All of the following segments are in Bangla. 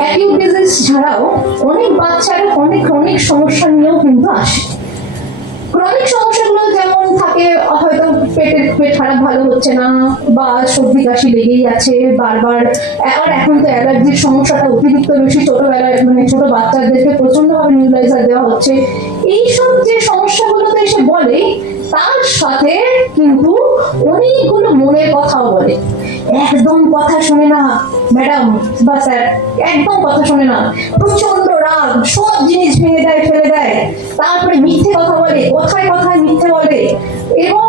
অ্যাকিউট ডিজিজ ছাড়াও অনেক বাচ্চারা অনেক ক্রনিক সমস্যা নিয়েও কিন্তু আসে। ক্রনিক সমস্যাগুলো যেমন থাকে, হয়তো পেট খারাপ ভালো হচ্ছে না, বা সর্দি কাশি লেগেই আছে বারবার। আর এখন তো অ্যালার্জির সমস্যাটা অতিরিক্ত বেশি, ছোটবেলায় মানে ছোট বাচ্চাদেরকে প্রচন্ড ভাবে নিউলাইজার দেওয়া হচ্ছে। এইসব যে সমস্যাগুলোতে এসে বলে, তার সাথে কিন্তু অনেকগুলো মনের কথাও বলে। একদম কথা শুনে না ম্যাডাম বা স্যার, একদম কথা শুনে না, প্রচন্ড রাগ, সব জিনিস ভেঙে দেয়, ফেলে দেয়। তারপরে মিথ্যে কথা বলে, কথায় কথায় মিথ্যে বলে, এবং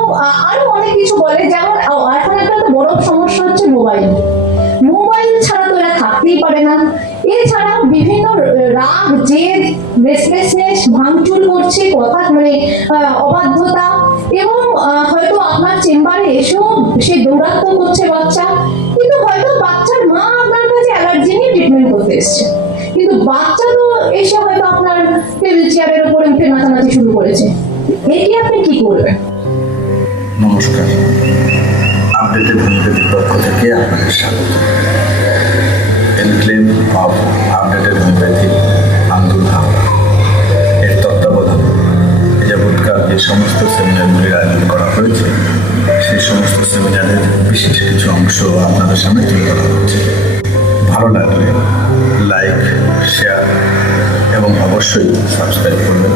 আরো অনেক কিছু বলে। যেমন এখন একটা বড় সমস্যা হচ্ছে মোবাইল। মোবাইল ছাড়া তো এরা থাকতেই পারে না। এছাড়া বিভিন্ন রাগ, জেদ, রেসলেসনেস, ভাঙচুর করছে, কথা মানে অবাধ্যতা, এবং হয়তো আপনার চেম্বারে এসেও সে দৌরাত্ম করছে বাচ্চা। কিন্তু হয়তো বাচ্চার মা আপনার কাছে অ্যালার্জি নিয়ে ট্রিটমেন্ট করতে এসছে, কিন্তু বাচ্চা তো এসে হয়তো আপনার টেবিল চেয়ারের উপরে উঠে নাচানাচি শুরু করেছে। এটি আপনি কি করবেন? নমস্কার, আপডেটেড হোমিওপ্যাথির পক্ষ থেকে আপনাদের স্বাগত। Enclave of updated homeopathy Andul Howrah এর তত্ত্বাবধানে যাবৎকাল যে সমস্ত সেমিনারগুলির আয়োজন করা হয়েছে, সেই সমস্ত সেমিনারের বিশেষ কিছু অংশ আপনাদের সামনে তুলে ধরা হচ্ছে। ভালো লাগলে লাইক, শেয়ার এবং অবশ্যই সাবস্ক্রাইব করবেন।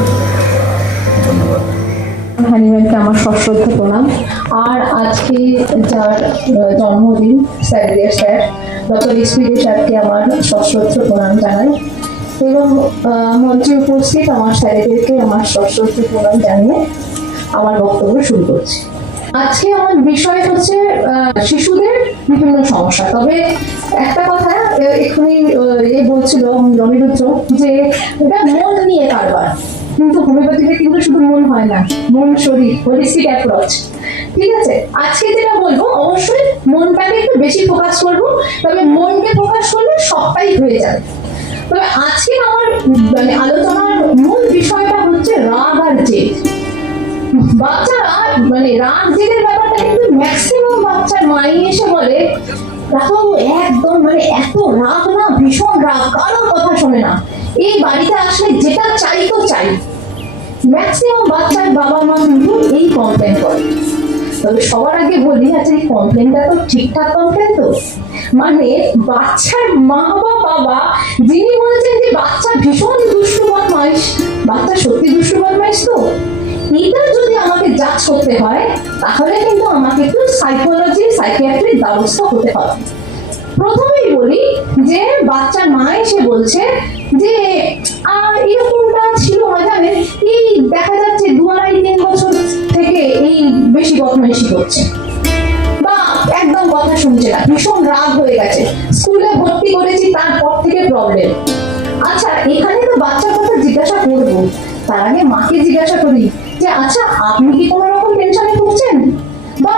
ধন্যবাদ। হানিম্যানকে আমার সশ্রদ্ধ প্রণাম। আর আজকে যার জন্মদিন স্যারদের স্যার ডক্টর এসপি স্যারকে আমার সশ্রদ্ধ প্রণাম জানাই, এবং মঞ্চে উপস্থিত আমার স্যারেদেরকে আমার সশ্রদ্ধ প্রণাম জানিয়ে আমার বক্তব্য শুরু করছি। আজকে আমার বিষয় হচ্ছে শিশুদের বিভিন্ন সমস্যা। তবে একটা কথা এক্ষুনি বলছিল রবিরুদ্র যে এটা মন নিয়ে কারবার, কিন্তু হোমিওপ্যাথিতে কিন্তু শুধু মন হয় না, মন শরীর হোলিস্টিক অ্যাপ্রোচ। ঠিক আছে, আজকে যেটা বলবো অবশ্যই মনটাকে একটু বেশি ফোকাস করবো, তবে মনকে ফোকাস করলে সবটাই হয়ে যাবে। তবে আজকে আমার মানে আলোচনার মূল বিষয়টা হচ্ছে রাগ আর জেদ। বাচ্চারা মানে রাগ জেদের ব্যাপারটা কিন্তু ম্যাক্সিমাম বাচ্চার মাই এসে বলে, দেখো একদম মানে এত রাগ না, ভীষণ রাগ, কারোর কথা শোনে না, এই বাড়িতে আসলে যেটা চাই তো চাই। ম্যাক্সিমাম বাচ্চার বাবা মা কিন্তু এই কমপ্লেন করে। তবে সবার আগে বলি, আচ্ছা এই কমপ্লেনটা তো ঠিকঠাক কমপ্লেন তো? মানে বাচ্চার মা বা বাবা যিনি বলছেন যে বাচ্চা ভীষণ দুষ্টু বদমাইশ, বাচ্চা সত্যি দুষ্টু বদমাইশ তো? এটা যদি আমাকে জাজ করতে হয়, তাহলে কিন্তু আমাকে একটু সাইকোলজি, সাইকিয়াট্রিক ব্যবস্থা হতে হবে। প্রথমেই বলি যে বাচ্চার মা এসে বলছে যে এরকমটা ছিল না, জানেন এই দেখা যাচ্ছে 2-2.5-3 বছর থেকে এই বেশি বদমাইশি করছে, বা একদম কথা শুনছে না, ভীষণ রাগ হয়ে গেছে, স্কুলে ভর্তি করেছি তারপর থেকে প্রবলেম। আচ্ছা, এখানে তো বাচ্চার কথা জিজ্ঞাসা করবো, তার আগে মাকে জিজ্ঞাসা করি যে আচ্ছা আপনি কি কোনো রকম টেনশনে ভুগছেন? বা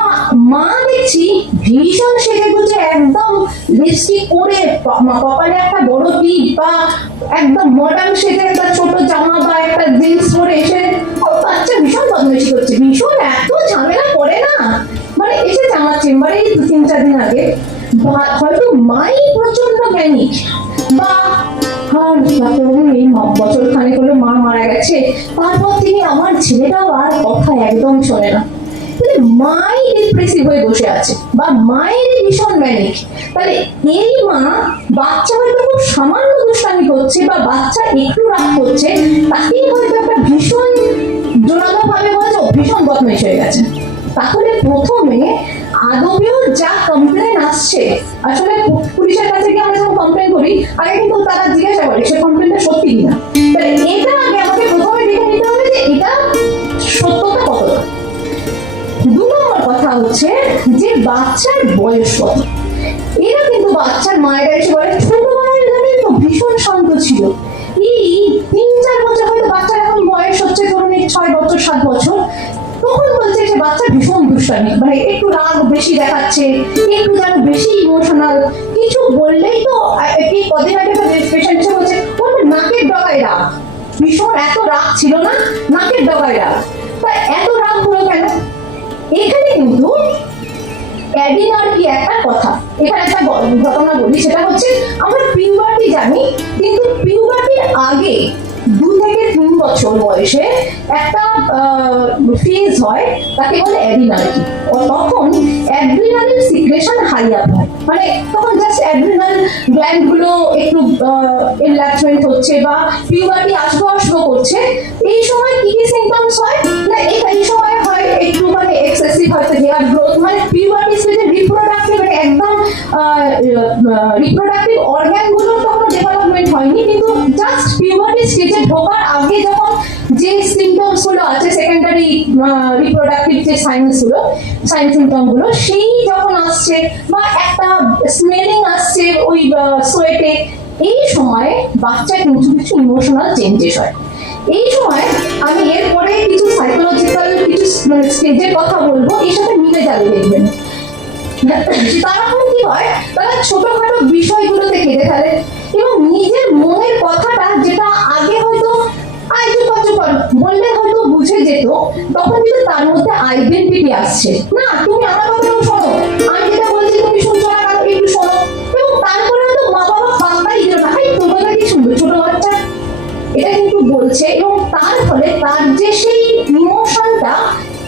মা দেখছি ভীষণ সেজে গুজে একদম লিপস্টিক পরে, কপালে একটা বড় টিপ, বা একদম মডার্ন সেজে একটা ছোট জামা বা একটা জিন্স পরে এসে বাচ্চা ভীষণ বদমাইশি করছে, ভীষণ এত ঝামেলা করে না। মানে এসেছে আমার চেম্বারে 2-3-4 দিন আগে, হয়তো মাই প্রচন্ড প্যানিক, বা এই বছর খানেক হলো মা মারা গেছে, তারপর থেকে আমার ছেলেটাও আর কথা একদম শোনে না, মাই ডিপ্রেসিভ হয়ে বসে আছে, বা মায়ের ভীষণ ম্যানিক। তাহলে এই মা বাচ্চা হয়তো খুব সামান্য দুষ্টামি করছে, বা বাচ্চা একটু রাগ করছে, তাকেই হয়তো একটা ভীষণ জোরালো ভাবে বলছে ভীষণ বদমাইশ হয়ে গেছে। তাহলে প্রথমে আদবেও যা কমপ্লেন আসছে, আসলে পুলিশের কাছে গিয়ে আমরা যখন কমপ্লেন করি, আগে কিন্তু তারা জিজ্ঞাসা করে সে কমপ্লেনটা সত্যি কিনা। তাহলে এটা আগে আমাকে প্রথমে দেখে নিতে হবে যে এটা সত্যতা কতটা। 2 নম্বর কথা হচ্ছে যে বাচ্চার বয়স কত। এরা কিন্তু বাচ্চার মায়েরা এসে বলে ছোটবেলায় জানেন তো ভীষণ শান্ত ছিল, এই 3-4 বছর হয়তো বাচ্চার এখন বয়স হচ্ছে ধরুন 6 বছর 7 বছর, তখন বলছে যে বাচ্চা ভীষণ দুষ্টামি, মানে একটু রাগ বেশি দেখাচ্ছে, একটু যেন বেশি ইমোশনাল, কিছু বললেই তো এই কদিন আগে তো পেশেন্ট বলছে ওর নাকের ডগায় রাগ, ভীষণ এত রাগ ছিল না, নাকের ডগায় রাগ। তা এত রাগ হলো কেন? এখানে কিন্তু অ্যাডিং আর কি একটা কথা, এখানে একটা ঘটনা বলি, সেটা হচ্ছে আমরা পিউবার্টি জানি, কিন্তু পিউবার্টির আগে 2 থেকে 3 বছর বয়সে একটা ফেজ হয়, তাকে বলে অ্যাডিনার্কি। তখন অ্যাড্রিনালিন সিক্রেশন হাই আপ হয়, মানে তখন জাস্ট অ্যাড্রিনাল গ্ল্যান্ড গুলো একটু এনলার্জমেন্ট হচ্ছে বা পিউবার্টি আসবো করছে। এই সময় কি কি সিমটমস হয় না, এই সময় হয় একটু মানে এক্সেসিভ হয়তো হেয়ার গ্রোথ, মানে পিউবার্টি স্টেজে রিপ্রোডাক্টিভ একদম রিপ্রোডাক্টিভ অর্গান গুলো তখন ডেভেলপমেন্ট হয়নি, কিন্তু জাস্ট পিউবার্টি স্টেজে ঢোকার আগে যখন যে সিমটমস গুলো আছে সেকেন্ডারি রিপ্রোডাক্টিভ যে সাইন সিমটম গুলো সেই যখন আসছে বা একটা স্মেলিং আসছে ওই সোয়েটে, এই সময় বাচ্চা কিছু কিছু ইমোশনাল চেঞ্জেস হয়। এই সময় আমি এরপরে কিছু সাইকোলজিক্যাল কিছু স্টেজের কথা বলবো, এর সাথে মিলে যাবে দেখবেন। তারা কি হয়, তারা ছোটখাটো বিষয়গুলোতে কেঁদে ফেলে এবং নিজের মনের কথাটা যেটা আগে হয়তো বললে হয়তো বুঝে যেত, তখন কিন্তু তার মধ্যে আইডেন্টিটি আসছে, না তুমি আমার কথা শোনো, আমি যেটা বলছি তুমি শুনছো না, কারণ একটু শোনো। এবং তারপরে হয়তো মা বাবা পাত্তাই দিল না, তোর কথা কি শুনবে ছোট বাচ্চা, এটা কিন্তু বলছে। এবং তার ফলে তার যে সেই ইমোশনটা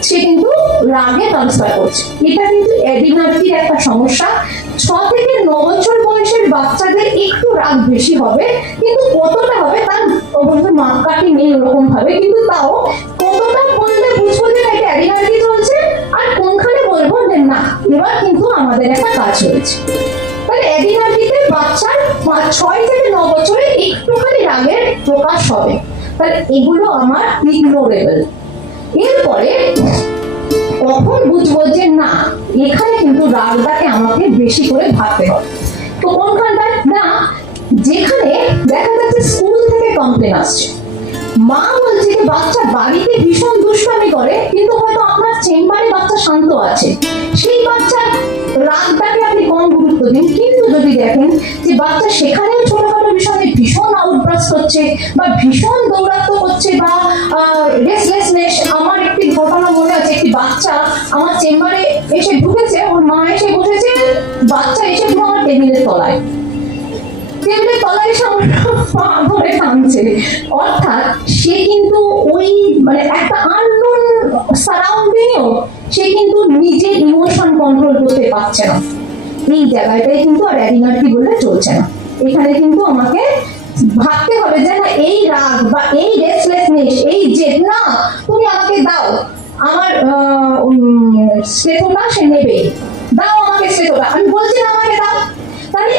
সে কিন্তু রাগে ট্রান্সফার করছে। এটা কিন্তু অ্যাডিনার্কির একটা সমস্যা। 6 থেকে 9 বছর বয়সের বাচ্চাদের একটু রাগ বেশি হবে, কিন্তু কতটা হবে তার অবশ্যই মাপকাঠি নেই ওরকম ভাবে, কিন্তু তাও কতটা বললে বুঝবো যে এটা অ্যাডিনার্কি চলছে আর কোনখানে বলবো যে না এবার কিন্তু আমাদের একটা কাজ হয়েছে। তাহলে অ্যাডিনার্কিতে বাচ্চার 6 থেকে 9 বছরে একটুখানি রাগের প্রকাশ হবে, তাহলে এগুলো আমার ইগনোরেবল। এরপরে কখন বুঝবো যে না এখানে কিন্তু রাগটাকে আমাকে বেশি করে ভাবতে হবে, তো কোনখানটায় না, যেখানে দেখা যাচ্ছে স্কুল থেকে কমপ্লেন আসছে, মা বলছে যে বাচ্চা বাড়িতে ভীষণ দুষ্টামি করে, কিন্তু হয়তো আপনার চেম্বারে বাচ্চা শান্ত আছে, সেই বাচ্চার রাগটাকে আপনি কম গুরুত্ব দিন, কিন্তু যদি দেখেন যে বাচ্চা সেখানেও ছোটখাটো বিষয়ে ভীষণ আউটব্রাস্ট করছে বা ভীষণ দৌরাত্ম্য করছে বা রেসলেসনেস। আমার একটি ঘটনা মনে আছে, একটি বাচ্চা আমার চেম্বারে এসে ঢুকেছে, ওর মা এসে বসেছে, বাচ্চা এসে পুরো আমার টেবিলের তলায় এসে আমার পা ধরে টানছে। অর্থাৎ সে কিন্তু ওই মানে একটা আননোন সারাউন্ডিংও সে কিন্তু নিজের ইমোশন কন্ট্রোল করতে পারছে না। এই জায়গাটাই কিন্তু আর অ্যাডিনার্কি বলে চলছে না। এখানে কিন্তু আমাকে ভাবতে হবে যে না এই রাগ বা এই রেসলেসনেস, এই জেদ, না তুমি আমাকে দাও আমার স্টেথোটা, সে নেবে, দাও আমাকে স্টেথোটা, আমি বলছি না আমাকে দাও। তাহলে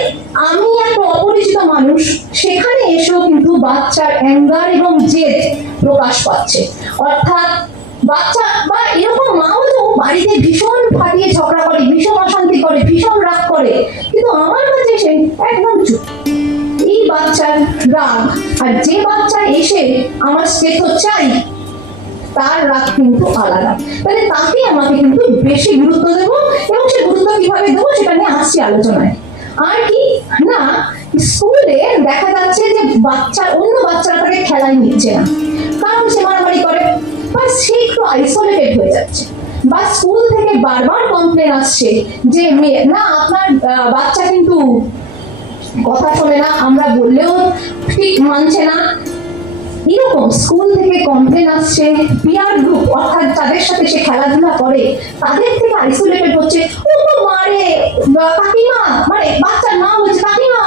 আমি একটা অপরিচিত মানুষ, সেখানে এসেও কিন্তু বাচ্চার অ্যাঙ্গার এবং জেদ প্রকাশ পাচ্ছে। অর্থাৎ বাচ্চা বা এরকম মাও তো বাড়িতে ভীষণ ফাটিয়ে ঝগড়া করে, ভীষণ অশান্তি করে, ভীষণ রাগ করে, কিন্তু আমার কাছে সে একদম চুপ। এই বাচ্চার রাগ আর যে বাচ্চা এসে আমার স্টেথো চাই তার রাগ কিন্তু আলাদা। তাহলে তাকে আমাকে কিন্তু বেশি গুরুত্ব দেবো, এবং সে গুরুত্ব কিভাবে দেবো সেটা নিয়ে আসছি আলোচনায়। আর কি না, স্কুলে দেখা যাচ্ছে যে অন্য বাচ্চারা তাকে খেলায় নিচ্ছে না, কারণ সে মারামারি করে বা সে একটু আইসোলেটেড হয়ে যাচ্ছে, বা স্কুল থেকে বারবার কমপ্লেন আসছে যে না আপনার বাচ্চা কিন্তু কথা শোনে না, আমরা বললেও ঠিক মানছে না। এরকম স্কুল থেকে কমপ্লেন আসছে, পিয়ার গ্রুপ অর্থাৎ যাদের সাথে সে খেলাধুলা করে তাদের থেকে আইসোলেটেড হচ্ছে। ও তো মারে কাকিমা, মানে বাচ্চার মা বলছে কাকিমা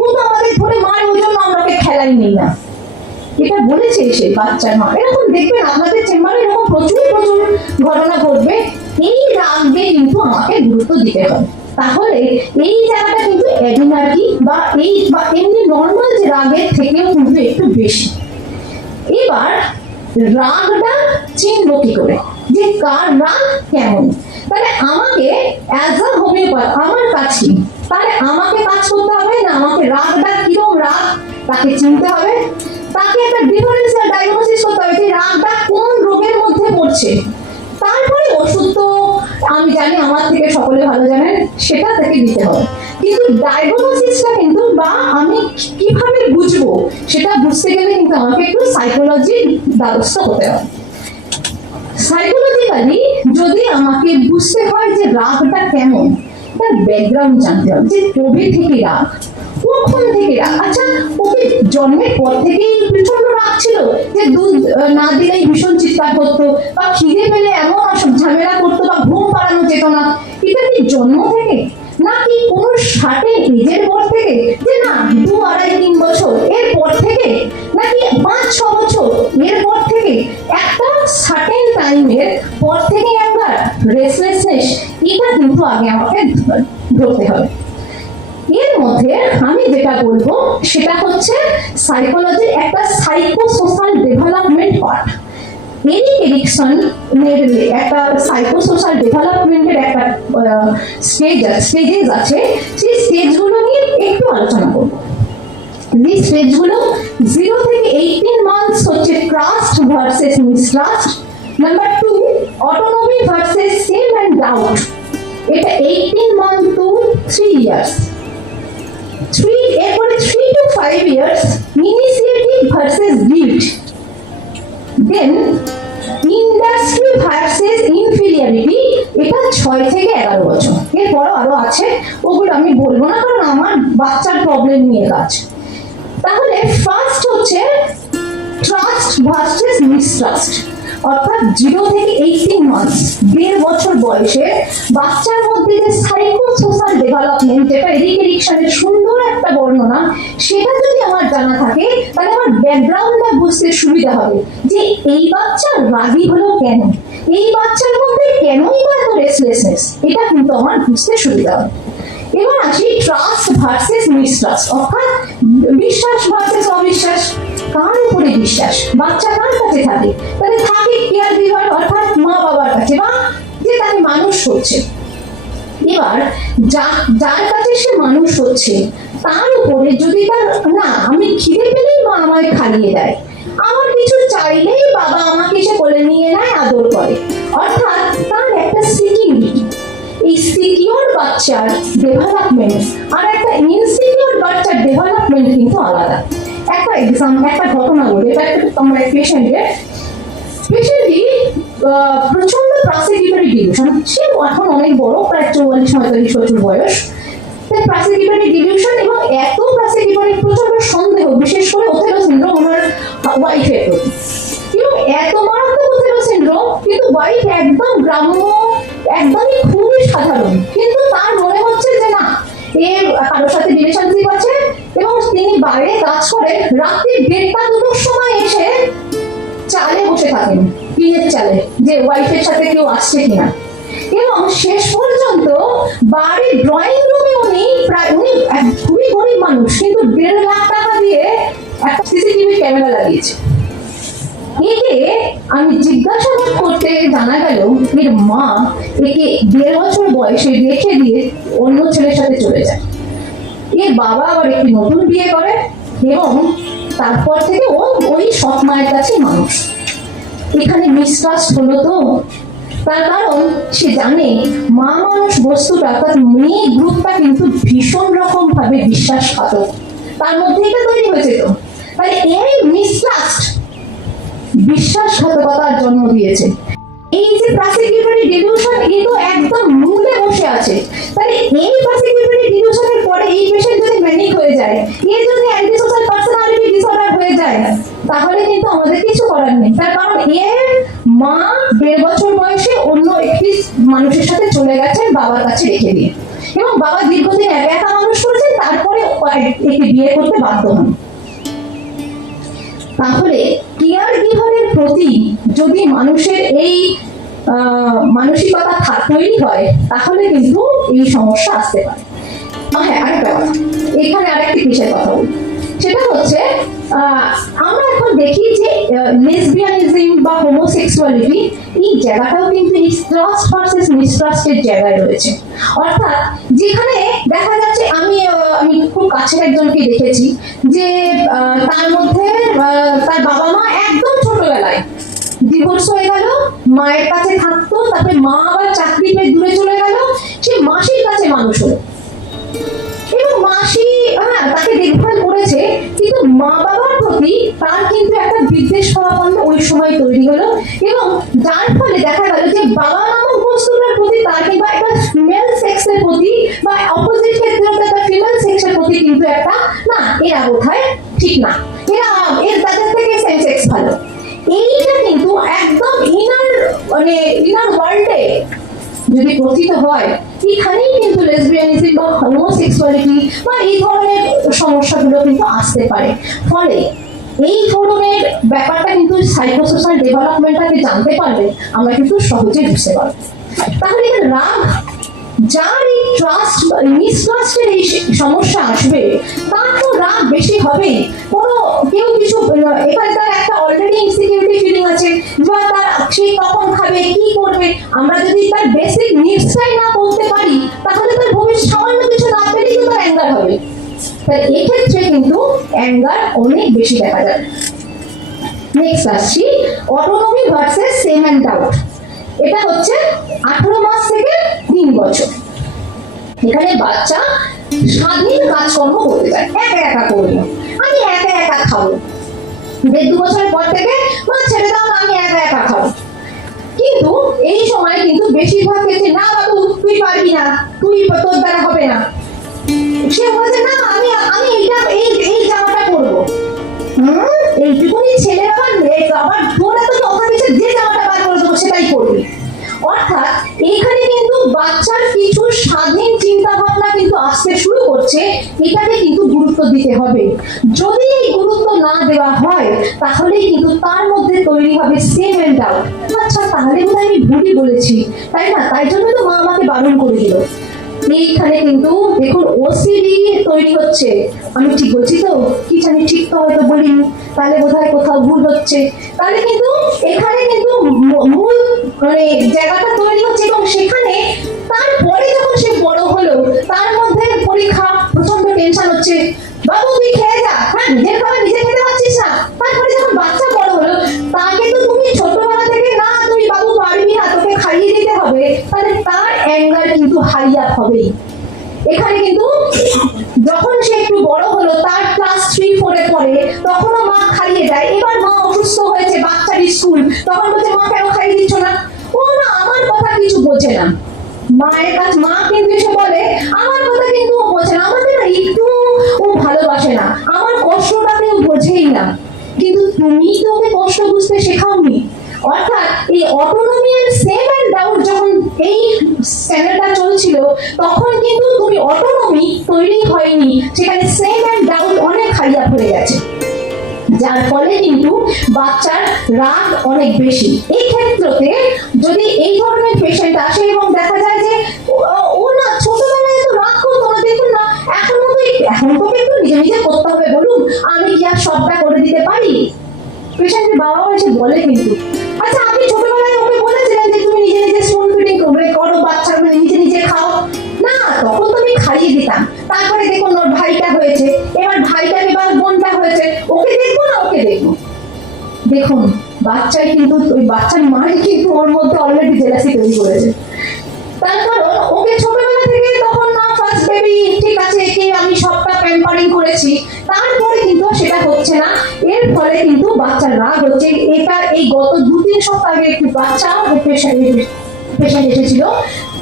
ও তো আমাদের ধরে মারে, ওই জন্য আমরা খেলাই নেই না, এটা বলেছে সে বাচ্চার মা। এরকম দেখবেন আপনাদের চেম্বারে এরকম প্রচুর ঘটনা ঘটবে। এই রাগকে কিন্তু আমাকে গুরুত্ব দিতে হবে। তাহলে এই জায়গাটা কিন্তু অ্যাডিনার্কি বা এমনি নর্মাল যে রাগের থেকেও কিন্তু একটু বেশি। এবার রাগটা চিনবো কি করে যে কার রাগ কেমন? তাহলে আমাকে অ্যাজ আ হোমিওপ্যাথ আমার কাছে তাহলে আমাকে কাজ করতে হবে না, আমাকে রাগটা কিরকম রাগ তাকে চিনতে হবে, তাকে একটা ডিফারেন্সিয়াল ডায়াগনোসিস করতে হবে যে রাগটা কোন রোগের মধ্যে পড়ছে। তারপরে ওষুধ তো আমি জানি আমার থেকে সকলে ভালো জানেন, সেটা থেকে দিতে হবে, কিন্তু ডায়াগনোসিসটা কিন্তু বা আমি কিভাবে বুঝবো সেটা বুঝতে গেলে কিন্তু আমাকে একটু সাইকোলজির ব্যবস্থা হতে হবে। সাইকোলজিক্যালি যদি আমাকে বুঝতে হয় যে রাগটা কেমন, তার ব্যাকগ্রাউন্ড জানতে হবে যে কবে থেকে রাগ, কখন থেকে রাগ? আচ্ছা, ওকে জন্মের পর থেকেই প্রচন্ড রাগ ছিল যে দুধ না দিলেই ভীষণ চিৎকার করতো, বা খিদে পেলে এমন অসব ঝামেলা করতো, বা ঘুম পাড়ানো যেত না? এটা কি জন্ম থেকে, নাকি কোনো সার্টেন এজের পর থেকে, যে না 2, 2.5, 3 বছর এর পর থেকে, নাকি 5, 6 বছর এর পর থেকে? একটা সার্টেন টাইমের পর থেকে একবার রেস্টলেসনেস, এটা কিন্তু আগে আমাকে ধরতে হবে। এর মধ্যে আমি যেটা বলবো সেটা হচ্ছে সাইকোলজির একটা সাইকোসোশ্যাল ডেভেলপমেন্ট পার্ট। এরিক এরিকসনের একটা সাইকোসোশ্যাল ডেভেলপমেন্টের একটা স্টেজেস আছে, সেই স্টেজগুলো নিয়ে একটু আলোচনা করবো। এই স্টেজগুলো 0 থেকে 18 মান্থস হচ্ছে trust versus mistrust. Number 2, autonomy versus same and doubt, এটা 18 মান্থ টু 3 ইয়ার্স। এরপরে 3 to 5 years initiative versus guilt. Then industry versus inferiority, এটা 6 থেকে 11 বছর। এরপর আরো আছে, ওগুলো আমি বলবো না কারণ আমার বাচ্চার প্রবলেম নিয়ে কাজ। তাহলে ফার্স্ট হচ্ছে ট্রাস্ট ভার্সেস মিসট্রাস্ট, অর্থাৎ 0 থেকে 18 মান্থস, 1.5 বছর বয়সে বাচ্চার মধ্যে যে সাইকোসোশ্যাল ডেভেলপমেন্ট, যেটা এরিক এরিকসনের সুন্দর একটা বর্ণনা, সেটা যদি আমার জানা থাকে তাহলে আমার ব্যাকগ্রাউন্ডটা বুঝতে সুবিধা হবে যে এই বাচ্চা রাগী হলো কেন, এই বাচ্চার মধ্যে কেনই বা এত রেস্টলেসনেস, এটা কিন্তু আমার বুঝতে সুবিধা হবে। এবার আসি ট্রাস্ট ভার্সেস মিসট্রাস্ট, অর্থাৎ বিশ্বাস ভার্সেস অবিশ্বাস। কার উপরে বিশ্বাস? বাচ্চা কার কাছে থাকে? তাহলে থাকে কেয়ার গিভার, অর্থাৎ মা বাবার কাছে, বা যে তাকে মানুষ করছে। এবার যার কাছে সে মানুষ হচ্ছে তার উপরে যদি তার না, আমি খিদে পেলেই মা আমায় খাইয়ে দেয়, আমার কিছু চাইলেই বাবা আমাকে এসে কোলে নিয়ে নেয়, আদর করে, অর্থাৎ তার একটা সিকিউরিটি। এই সিকিউর বাচ্চার ডেভেলপমেন্ট আর একটা ইনসিকিউর বাচ্চার ডেভেলপমেন্ট কিন্তু আলাদা। একটা ঘটনা বলি, এটা একটা আমার পেশেন্টের, পেশেন্টটি প্রচন্ড প্রসিকিউটরি ডিলিউশন, সে এখন অনেক বড়, প্রায় 44-45 বছর বয়স। প্রসিকিউটরি ডিলিউশন এবং এত প্রসিকিউটরি প্রচন্ড সন্দেহ, বিশেষ করে ওথেলো সিনড্রোম ওনার ওয়াইফের প্রতি, এবং এত মারাত্মক ওথেলো সিনড্রোম, কিন্তু ওয়াইফ একদম গ্রাম্য, একদমই খুবই সাধারণ, কিন্তু তার মনে হচ্ছে যে না এর কারোর সাথে রিলেশনশিপ আছে, এবং তিনি বাইরে কাজ করেন, রাত্রি 1:30-2টার সময় এসে চালে বসে থাকেন, টিনের চালে, যে ওয়াইফের সাথে কেউ আসছে কিনা। এবং শেষ পর্যন্ত বাড়ির ড্রয়িং রুমে উনি খুবই গরিব মানুষ, কিন্তু 1.5 লাখ টাকা দিয়ে একটা সিসিটিভি ক্যামেরা লাগিয়েছে। একে আমি জিজ্ঞাসাবাদ করতে জানা গেল এর মা একে 1.5 বছর বয়সে রেখে দিয়ে অন্য ছেলের সাথে চলে যায়। এর বাবা আবার একটি নতুন বিয়ে করে, এবং তারপর থেকে ও ওই সৎ মায়ের কাছে মানুষ। এখানে মিসট্রাস্ট হলো তো, তার কারণ সে জানে মা মানুষ বস্তুটা, তার মেয়ে গ্রুপটা কিন্তু ভীষণ রকম ভাবে বিশ্বাসঘাতক, তার মধ্যে এটা তৈরি হয়েছে। তো তাহলে এই মিসট্রাস্ট বিশ্বাসঘাতকতার জন্ম দিয়েছে। এই যে প্রসিকিউটরি ডিলিউশন, কিন্তু একদম মূলে বসে আছে। তাহলে এই প্রসিকিউটরি ডিলিউশনের পরে এই পেশেন্ট যদি ম্যানিক হয়ে যায়, এ যদি অ্যান্টিসোশ্যাল পার্সোনালিটি ডিসঅর্ডার হয়ে যায়, তাহলে কিন্তু আমাদের কিছু করার নেই। তার কারণ এর মা 1.5 বছর বয়সে অন্য একটি মানুষের সাথে চলে গেছেন, বাবার কাছে রেখে দিয়ে, এবং বাবা দীর্ঘদিন একা মানুষ করেছেন, তারপরে একে বিয়ে করতে বাধ্য হন। তাহলে কেয়ার গিভারের প্রতি যদি মানুষের এই মানসিকতা তৈরি হয়, তাহলে কিন্তু এই সমস্যা আসতে পারে। হ্যাঁ, আরেকটা কথা, এখানে আরেকটি বিষয়ের কথা বলি, সেটা হচ্ছে আমরা এখন দেখি যে লেসবিয়ানিজম বা হোমোসেক্সুয়ালিটি, এই জায়গাটাও কিন্তু এই ট্রাস্ট ভার্সেস মিসট্রাস্টের জায়গায় রয়েছে। অর্থাৎ যেখানে দেখা যাচ্ছে, আমি খুব কাছের একজনকে দেখেছি যে তার মধ্যে তার বাবা মা একদম ছোটবেলায় ডিভোর্স হয়ে গেল, মায়ের কাছে থাকতো, তারপরে মা আবার চাকরি পেয়ে দূরে চলে গেল, সে মাসির কাছে মানুষ হলো, এবং মাসি তাকে দেখভাল করেছে, কিন্তু মা বাবার প্রতি তার কিন্তু একটা বিদ্বেষ ভাবাপন্ন ওই সময় তৈরি হলো, এবং যার ফলে দেখা গেল যে বাবা নামক বস্তুটার প্রতি তার কিংবা একটা মেল সেক্সের প্রতি বা অপোজিট ক্ষেত্রে একটা ফিমেল সেক্সের প্রতি কিন্তু একটা না এরা বোধহয় ঠিক না, এর তাদের থেকে সেম সেক্স ভালো। এইটা কিন্তু একদম ইনার ওয়ার্ল্ডে যদি প্রতীত হয়, এখানেই কিন্তু লেসবিয়ানিজম বা হোমোসেক্সুয়ালিটি বা এই ধরনের সমস্যাগুলো কিন্তু আসতে পারে। ফলে এই ধরনের ব্যাপারটা কিন্তু সাইকোসোশ্যাল ডেভেলপমেন্টটাকে জানতে পারলে আমরা কিন্তু সহজে বুঝতে পারবো। তাহলে রাগ, যার এই ট্রাস্ট মিসট্রাস্টের এই সমস্যা আসবে, তার তো রাগ বেশি হবেই। কোনো কেউ কিছু এখানে তার একটা অলরেডি ইনসিকিউরিটি ফিলিং আছে, বা তার সে কখন খাবে কি করবে, আমরা যদি তার বেসিক নিডসটাই না বলতে পারি, তাহলে তার ভবিষ্যৎ সামান্য কিছু না পেলেই তো তার অ্যাঙ্গার হবে। তাই এক্ষেত্রে কিন্তু অ্যাঙ্গার অনেক বেশি দেখা যায়। নেক্সট আসছি autonomy versus same and doubt. এটা হচ্ছে 18 মাস থেকে 3 বছর। এখানে বাচ্চা স্বাধীন কাজকর্ম করতে চায়, একা একা করবে, আমি একা একা খাবো। 1.5-2 বছরের পর থেকে মা ছেড়ে দাও, আমি একা একা খাবো। কিন্তু এই সময় কিন্তু বেশিরভাগ ক্ষেত্রে না বাবু তুই পারবি না, তোর দ্বারা হবে না। সে বলছে না আমি এই জামাটা পরবো। এইটুকুনি ছেলে আবার তোর এত কথা দিচ্ছে, যে জামাটা বার করে দেবো সেটাই করবি। অর্থাৎ এখানে কিন্তু বাচ্চার কিছু স্বাধীন চিন্তা ভাবনা কিন্তু আসতে শুরু করছে, এটাকে কিন্তু গুরুত্ব দিতে হবে। যদি এই গুরুত্ব না দেওয়া হয়, তাহলেই কিন্তু তার মধ্যে তৈরি হবে সেম এন্ড ডাউট। আচ্ছা তাহলে বোধ আমি ভুলই বলেছি, তাই না? তাই জন্য তো মা আমাকে বারণ করে দিল। এইখানে কিন্তু দেখুন ওসিডি তৈরি হচ্ছে। আমি ঠিক বলছি তো? কি জানি, ঠিক তো হয়তো বলিনি, তাহলে বোধহয় কোথাও ভুল হচ্ছে। তাহলে কিন্তু এখানে কিন্তু মূল জায়গাটা তৈরি হচ্ছে, এবং সেখানে তারপরে যখন সে বড় হলো, তার মধ্যে পরীক্ষা, প্রচন্ড টেনশন হচ্ছে, বাবু তুই খেয়ে যা, হ্যাঁ নিজের খাবার নিজে খেতে পারছিস না। তারপরে যখন বাচ্চা বড় হলো, তাকে তো তুমি ছোটবেলা থেকে না তুই বাবু পারবি না, তোকে খাইয়ে দিতে হবে, তাহলে তার অ্যাঙ্গার কিন্তু হাই আপ হবেই। এখানে কিন্তু যখন সে একটু বড় হলো, তার ক্লাস 3-4 পড়ে, তখনও মা খাইয়ে দেয়। এবার মা অসুস্থ হয়েছে, বাচ্চার স্কুল, তখন বলছে মা কেন খাইয়ে দিচ্ছ না? ও না আমার কথা কিছু বোঝে না। মায়ের কাছে মা কিন্তু এসে বলে আমার কথা কিন্তু ও বোঝে না, আমাকে না একটু ও ভালোবাসে না, আমার কষ্টটাকে ও বোঝেই না। কিন্তু তুমি তো ওকে কষ্ট বুঝতে শেখাওনি। অর্থাৎ এই autonomy and shame and doubt যখন এই চ্যানেলটা চলছিল, তখন কিন্তু তুমি অটোনমি তৈরি হয়নি, সেখানে সেম এন্ড ডাউট অনেক হাইয়া হয়ে গেছে, যার ফলে কিন্তু বাচ্চার রাগ অনেক বেশি। এই ক্ষেত্রে যদি এই ধরনের পেশেন্ট আসে এবং দেখা যায় যে ও না ছোটবেলায় তো রাগ করতো না, দেখুন না এখন তো কিন্তু নিজে নিজে করতে হবে, বলুন আমি কি আর সবটা করে দিতে পারি? পেশেন্টের বাবা এসে বলে কিন্তু, আচ্ছা আমি ছোটবেলায় ওকে বলেছিলাম যে তুমি নিজে নিজে স্পুন ফিডিং করো, বাচ্চাগুলো নিজে নিজে খাও না, তখন তো আমি খাইয়ে দিতাম। তারপরে দেখুন ওর ভাইটা হয়েছে, এবার ভাইটার এবার বোনটা হয়েছে, ওকে দেখবো না ওকে দেখবো। দেখুন বাচ্চাই কিন্তু ওই বাচ্চার মাই কিন্তু ওর মধ্যে অলরেডি জেলাসি তৈরি করেছে। তার কারণ ওকে ছোটবেলা থেকে তখন না ফার্স্ট বেবি ঠিক আছে, একে আমি সবটা প্যাম্পারিং করেছি, তারপরে কিন্তু সেটা হচ্ছে না। এর ফলে কিন্তু বাচ্চার রাগ হচ্ছে। এটা এই গত 2-3 সপ্তাহ আগে একটি বাচ্চা পেশেন্ট এসেছিল,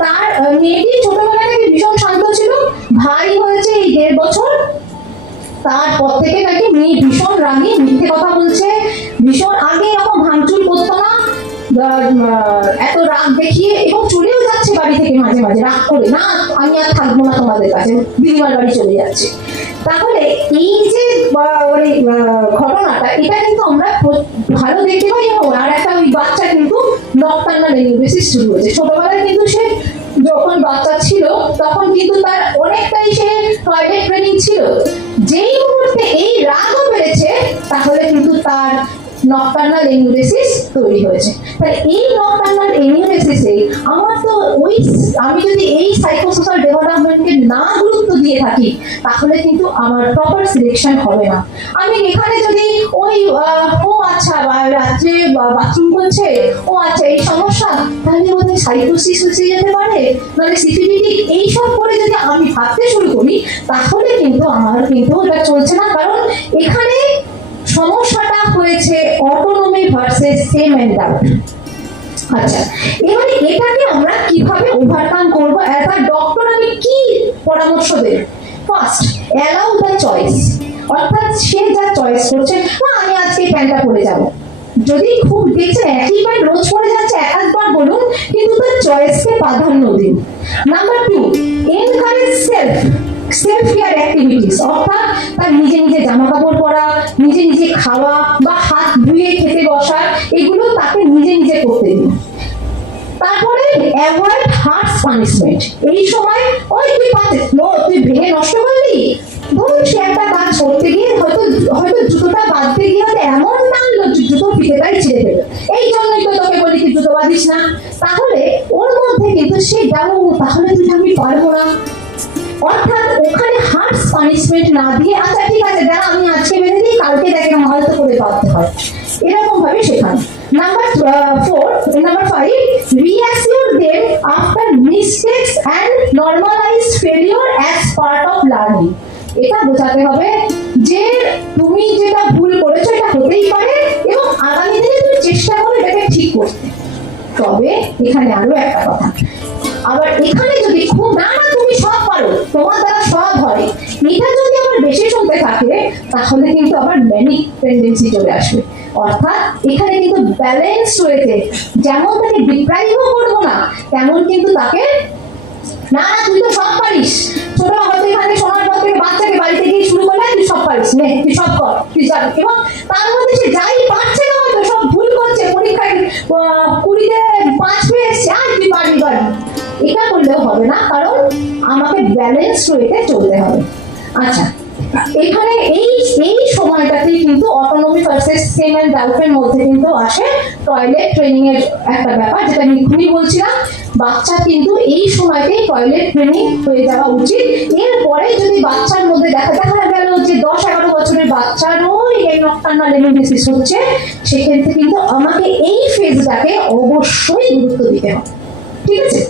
তার মেয়েটি ছোটবেলা থেকে ভীষণ শান্ত ছিল, ভাই হয়েছে এই 1.5 বছর, তারপর থেকে নাকি মেয়ে ভীষণ রাগী, মিথ্যে কথা বলছে, ভীষণ আগে এরকম ভাঙচুর করতো না, এত রাগ দেখিয়ে, এবং চলেও যাচ্ছে বাড়ি থেকে মাঝে মাঝে রাগ করে, না আমি আর থাকবো না তোমাদের কাছে, দিদিমার বাড়ি চলে যাচ্ছে। তাহলে এই যে ঘটনাটা, এটা কিন্তু আমরা ভালো দেখতে পাই। আর একটা ওই বাচ্চা কিন্তু নকটার্নাল এনিউরেসিস শুরু হয়েছে ছোটবেলায়, কিন্তু সে যখন বাচ্চা ছিল তখন কিন্তু তার অনেকটাই সে টয়লেট ট্রেনিং ছিল। যেই মুহূর্তে এই রাগও বেড়েছে, তাহলে কিন্তু তার নকটার্নাল এনিউরেসিস তৈরি হয়েছে। তাই এই নকটার্নাল এনিউরেসিসে আমি যদি এই সাইকোসোশ্যাল ডেভেলপমেন্টকে না গুরুত্ব দিয়ে থাকি, তাহলে কিন্তু আমার প্রপার সিলেকশন হবে না। আমি এখানে যদি ও আচ্ছা রাত্রে বাথরুম করছে, ও আচ্ছা এই সমস্যা, তাহলে বোধহয় সাইকোসিস হয়ে যেতে পারে, মানে সিফিলিটিক, এইসব করে যদি আমি ভাবতে শুরু করি, তাহলে কিন্তু আমার কিন্তু এটা চলছে না। কারণ এখানে সমস্যাটা হয়েছে autonomy versus shame and doubt. আচ্ছা এবারে এটাকে আমরা কিভাবে ওভারকাম করবো? অ্যাজ আ ডক্টর আমি কি পরামর্শ দেব? ফার্স্ট অ্যালাউ দ্য চয়েস, অর্থাৎ সে যা চয়েস করছে, না আমি আজকে এই প্যান্টটা পরে যাব, যদি খুব দেখছেন একই প্যান্ট রোজ পরে যাচ্ছে একবার বলুন, কিন্তু তার চয়েসকে প্রাধান্য দিন। Number 2, encourage self care activities, অর্থাৎ তার নিজে নিজে জামা কাপড় পরা, নিজে নিজে খাওয়া বা হাত ধুয়ে খেতে বসা, এগুলো তাকে নিজে নিজে করতে দিন। তারপরে অ্যাভয়েড হার্শ পানিশমেন্ট, এই সময় ওই তুই পাচ্ছিস তুই ভেঙে নষ্ট করলি, ধরুন সে একটা কাজ করতে গিয়ে হয়তো জুতোটা বাঁধতে গিয়ে হয়তো এমন টানলো জুতো ফিতেটাই ছিঁড়ে ফেললো, এই জন্যই তো তোকে বলি তুই জুতো বাঁধিস না, তাহলে ওর মধ্যে কিন্তু সে যাবো তাহলে তুই আমি পারবো না, অর্থাৎ ওখানে হার্শ পানিশমেন্ট না দিয়ে আচ্ছা ঠিক আছে দাঁড়া আমি আজকে বেঁধে দিই, কালকে দেখে হয়তো করে বাঁধতে হয়, এরকম ভাবে শেখানো। Number 5, reassure them after mistakes and normalize failure as part of learning, এটা বোঝাতে হবে যে তুমি যেটা ভুল করেছো এটা হতেই পারে এবং আগামী দিনে তুমি চেষ্টা করো এটাকে ঠিক করতে। তবে এখানে আরো একটা কথা, আবার এখানে যদি খুব না তুমি সব পারো, তোমার দ্বারা সব হয়, এটা যদি আবার বেশি শুনতে থাকে তাহলে কিন্তু আবার ম্যানিক টেন্ডেন্সি চলে আসবে, অর্থাৎ এখানে কিন্তু ব্যালেন্স রয়েছে, যেমন তাকে ডিপ্রাইভও করবো না তেমন কিন্তু তাকে না তুই তো সব পারিস, ছোট হয়তো এখানে শোনার পর থেকে বাচ্চাকে বাড়িতে গিয়ে শুরু করলে তুই সব পারিস, নে তুই সব কর তুই যাবি, এবং তার মধ্যে সে যাই পারছে না হয়তো সব ভুল করছে, পরীক্ষায় 20-তে 5 পেয়েছে আর তুই পারবি, এটা করলেও হবে না, কারণ আমাকে ব্যালেন্স ওয়েতে চলতে হবে। আচ্ছা, এখানে এই সময়টাতেই কিন্তু অটোনমি ভার্সেস সেম এন্ড ডাউটের মধ্যে কিন্তু আসে টয়লেট ট্রেনিং এর একটা ব্যাপার, যেটা আমি এখনই বলছিলাম, বাচ্চা কিন্তু এই সময়তেই টয়লেট ট্রেনিং হয়ে যাওয়া উচিত। এরপরে যদি বাচ্চার মধ্যে দেখা গেল যে 10-11 বছরের বাচ্চারও এই নকটার্নাল এমিনেসিস হচ্ছে, সেক্ষেত্রে কিন্তু আমাকে এই ফেজটাকে অবশ্যই গুরুত্ব দিতে হবে, ঠিক আছে।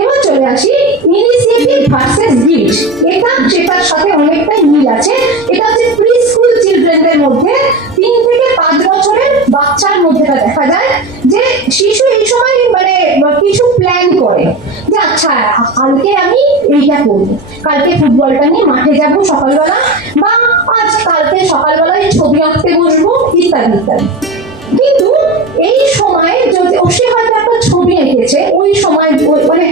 এবার চলে আসি ইনিশিয়েটিভ ভার্সেস গিল্ট, এটা সেটার সাথে অনেকটাই মিল আছে। এটা হচ্ছে প্রি স্কুল চিলড্রেনদের মধ্যে 3 থেকে 5 বছরের বাচ্চার মধ্যে দেখা যায় যে শিশু এই সময় মানে কিছু প্ল্যান করে যে আচ্ছা কালকে আমি এইটা করবো, কালকে ফুটবলটা নিয়ে মাঠে যাব সকালবেলা, বা আজ কালকে সকালবেলায় ছবি আঁকতে বসবো, ইত্যাদি ইত্যাদি। কিন্তু এই সময় যদি সে হয়তো একটা ছবি এঁকেছে, ওই সময় মানে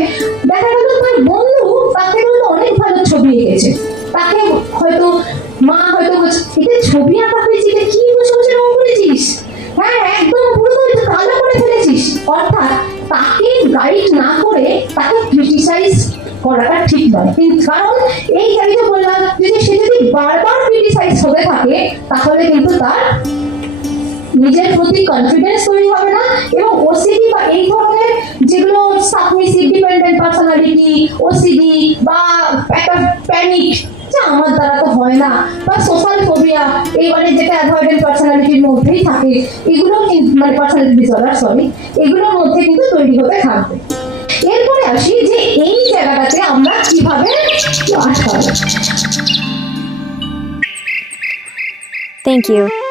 দেখা গেল তার বন্ধু তার থেকে অনেক ভালো ছবি এঁকেছে, তাকে হয়তো মা হয়তো বলছে এটা ছবি আঁকা হয়েছে, এটা কি বসে রং করেছিস, হ্যাঁ একদম পুরো কালো করে ফেলেছিস, অর্থাৎ তাকে গাইড না করে তাকে ক্রিটিসাইজ করাটা ঠিক নয়। কিন্তু কারণ এই জায়গাটা বললাম যদি সে যদি বারবার ক্রিটিসাইজ হতে থাকে তাহলে কিন্তু তার নিজের প্রতি কনফিডেন্স তৈরি হবে না, এবং ওসিডি বা এই ধরনের যেগুলো সাবমিসিভ ডিপেন্ডেন্ট পার্সোনালিটি, ওসিডি বা একটা প্যানিক যে আমার দ্বারা তো হয় না, বা সোশ্যাল ফোবিয়া, এইবারে যেটা অ্যাভয়েডেন্ট পার্সোনালিটির মধ্যেই থাকে, এগুলো মানে পার্সোনালিটি ডিসঅর্ডার এগুলোর মধ্যে কিন্তু তৈরি হতে থাকবে। এরপরে আসি যে এই জায়গাটাতে আমরা কিভাবে আটকাবো। Thank you.